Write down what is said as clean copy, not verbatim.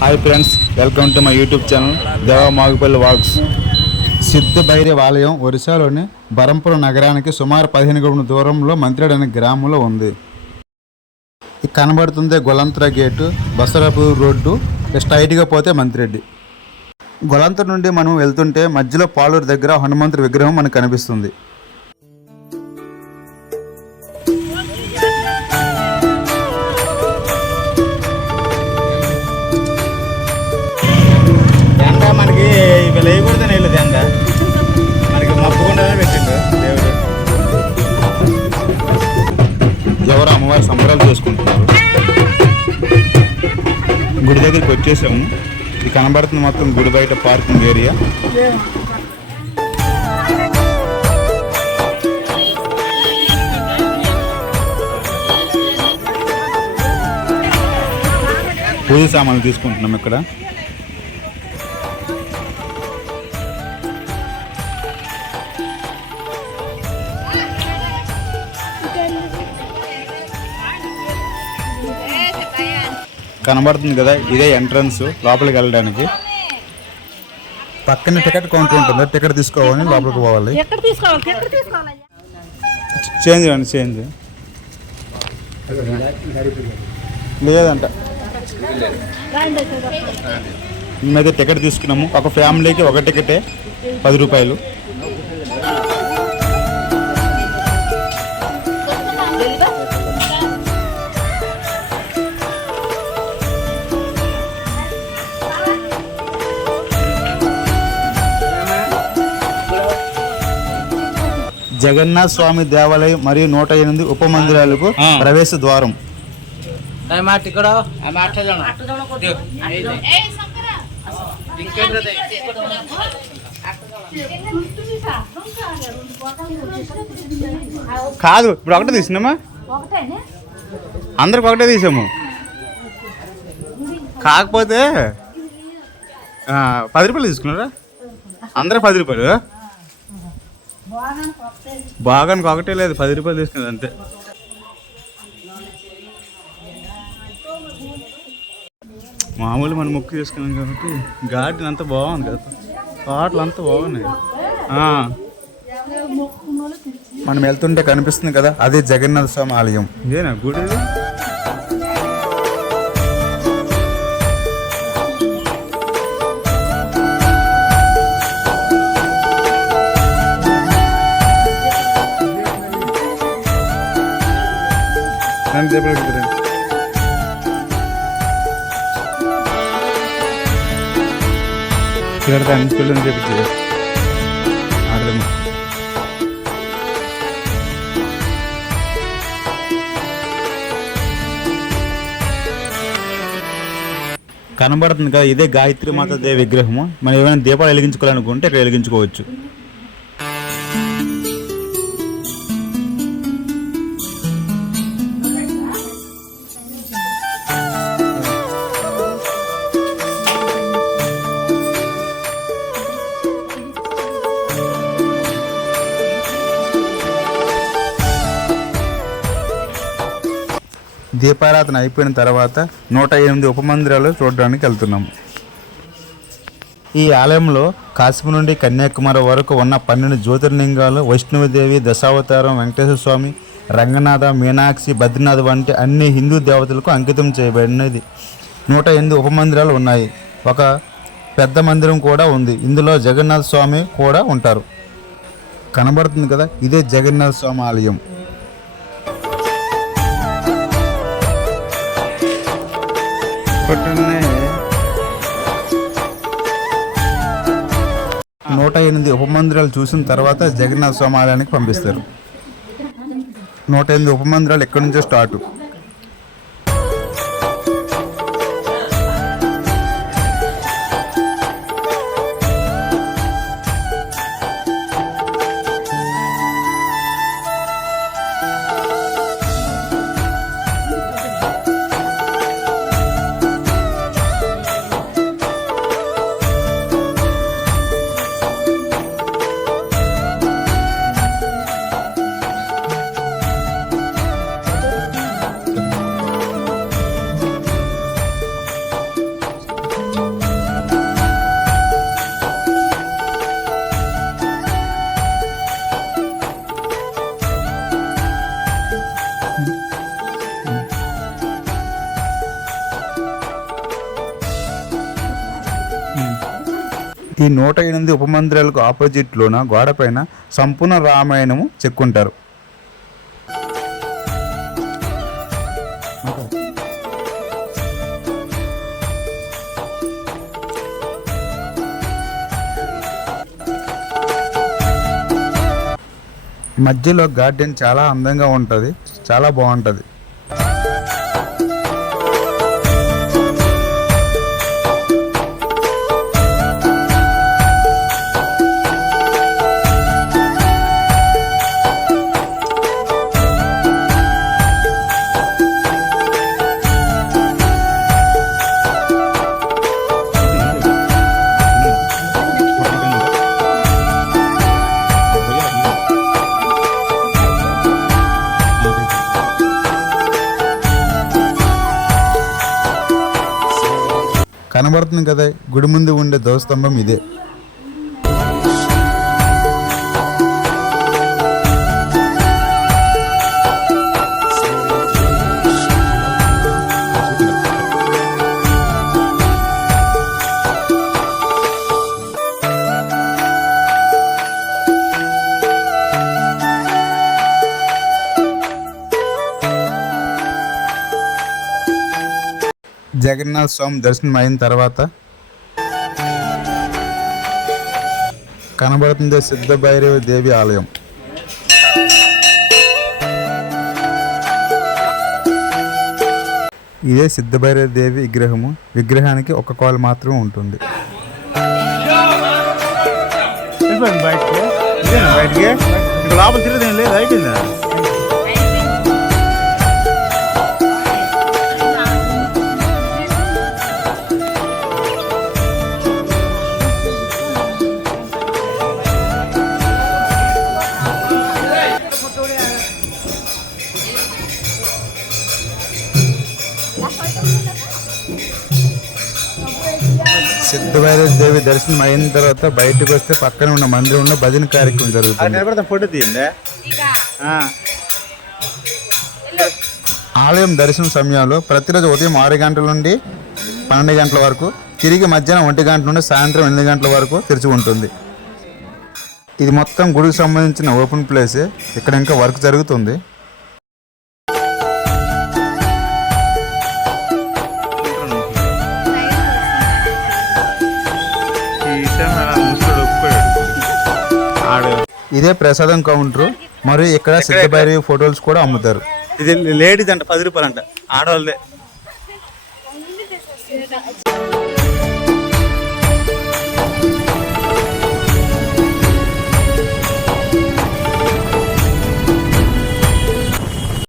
Hi friends, welcome to my YouTube channel దేవా మాగుపల్లి wax. సిద్ధ భైరవ ఆలయం ఒరిస్సాలోని బరంపురం నగరానికి సుమారు 15 కిలోమీటర్ల దూరంలో మంత్రేడ్ అనే గ్రామంలో ఉంది. ఇది కనబడుతుంది గొలంతర గేటు, బసరాపూర్ రోడ్డు, స్ట్రైట్గా పోతే మంత్రెడ్డి. గొలంతర నుండి మనం వెళ్తుంటే మధ్యలో పాలూరు దగ్గర హనుమంతుడి విగ్రహం మనకు కనిపిస్తుంది. మనకి ఇవి లేకూడదు నీళ్ళు దండ మనకి మబ్బుకుండానే పెట్టిండు దేవుడు. ఎవరు అమ్మవారి సంబరాలు చేసుకుంటున్నారు. గుడి దగ్గరికి వచ్చేసాము. ఇది కనబడుతుంది మొత్తం గుడి బయట పార్కింగ్ ఏరియా. పూజ సామాన్లు తీసుకుంటున్నాం ఇక్కడ. కనబడుతుంది కదా, ఇదే ఎంట్రన్స్ లోపలికి వెళ్ళడానికి. పక్కన టికెట్ కౌంటర్ ఉంటుంది, టికెట్ తీసుకోవాలి, లోపలికి పోవాలి. చేంజ్ ఇవ్వండి, చేంజ్ లేదంట. మేమైతే టికెట్ తీసుకున్నాము. ఒక ఫ్యామిలీకి ఒక టికెటే 10 రూపాయలు. జగన్నాథ స్వామి దేవాలయం మరియు 108 ఉప మందిరాలకు ప్రవేశ ద్వారం. కాదు, ఇప్పుడు ఒకటే తీసినామా? అందరికి ఒకటే తీసాము. కాకపోతే 10 రూపాయలు తీసుకున్నారా? అందరూ 10 రూపాయలు. బాగానికి ఒకటే లేదు, 10 రూపాయలు తీసుకున్నది అంతే. మామూలు మనం ముక్కు చేసుకున్నాం కాబట్టి గార్డెన్ అంతా బాగుంది కదా, తోటలు అంతా బాగున్నాయి. మనం వెళ్తుంటే కనిపిస్తుంది కదా, అదే జగన్నాథ స్వామి ఆలయం. ఇదేనా గుడి? పిల్లలు చేపించే ఆడదమ్మ. కనబడుతుంది కదా, ఇదే గాయత్రి మాత దేవి విగ్రహము. మనం ఏమైనా దీపాలు వెలిగించుకోవాలనుకుంటే ఇక్కడ వెలిగించుకోవచ్చు. దీపారాధన అయిపోయిన తర్వాత 108 ఉపమందిరాలు చూడడానికి వెళ్తున్నాము. ఈ ఆలయంలో కాశీ నుండి కన్యాకుమారి వరకు ఉన్న 12 జ్యోతిర్లింగాలు, వైష్ణవదేవి, దశావతారం, వెంకటేశ్వర స్వామి, రంగనాథ, మీనాక్షి, బద్రీనాథ్ వంటి అన్ని హిందూ దేవతలకు అంకితం చేయబడినది. 108 ఉపమందిరాలు ఉన్నాయి. ఒక పెద్ద మందిరం కూడా ఉంది. ఇందులో జగన్నాథ స్వామి కూడా ఉంటారు. కనబడుతుంది కదా, ఇదే జగన్నాథ స్వామి ఆలయం. నూట 108 ఉపమందిరాలు చూసిన తర్వాత జగన్నాథ స్వామి ఆలయానికి పంపిస్తారు. 108 ఉపమందిరాలు ఎక్కడి నుంచో స్టార్ట్. ఈ 108 ఉపమందిరాలకు ఆపోజిట్లోన గోడపైన సంపూర్ణ రామాయణము చెక్కుంటారు. మధ్యలో గార్డెన్ చాలా అందంగా ఉంటుంది, చాలా బాగుంటుంది. కనబడుతుంది కదా గుడి ముందు ఉండే ధ్వజస్తంభం ఇదే. జగన్నాథ స్వామి దర్శనం అయిన తర్వాత కనబడుతుంది సిద్ధ భైరవి దేవి ఆలయం. ఇదే సిద్ధ భైరవి దేవి విగ్రహము. విగ్రహానికి ఒక కాలు మాత్రమే ఉంటుంది. బయటికి లోపల తిరిగి లేదు, అయిపోయిందా? సిద్ధ భైరవి దేవి దర్శనం అయిన తర్వాత బయటకు వస్తే పక్కన ఉన్న మందిరంలో భజన కార్యక్రమం జరుగుతుంది. ఫోటో తీయండి. ఆలయం దర్శనం సమయంలో ప్రతిరోజు ఉదయం 6 గంటల నుండి 12 గంటల వరకు, తిరిగి మధ్యాహ్నం 1 గంట నుండి సాయంత్రం 8 గంటల వరకు తెరిచి ఉంటుంది. ఇది మొత్తం గుడికి సంబంధించిన ఓపెన్ ప్లేసే. ఇక్కడ ఇంకా వర్క్ జరుగుతుంది. ఇదే ప్రసాదం కౌంటర్. మరియు ఇక్కడ సిద్ధ భైరవి ఫోటోలు కూడా అమ్ముతారు. ఇది లేడీస్ అంట, 10 రూపాయలు అంట, ఆడవాళ్ళదే.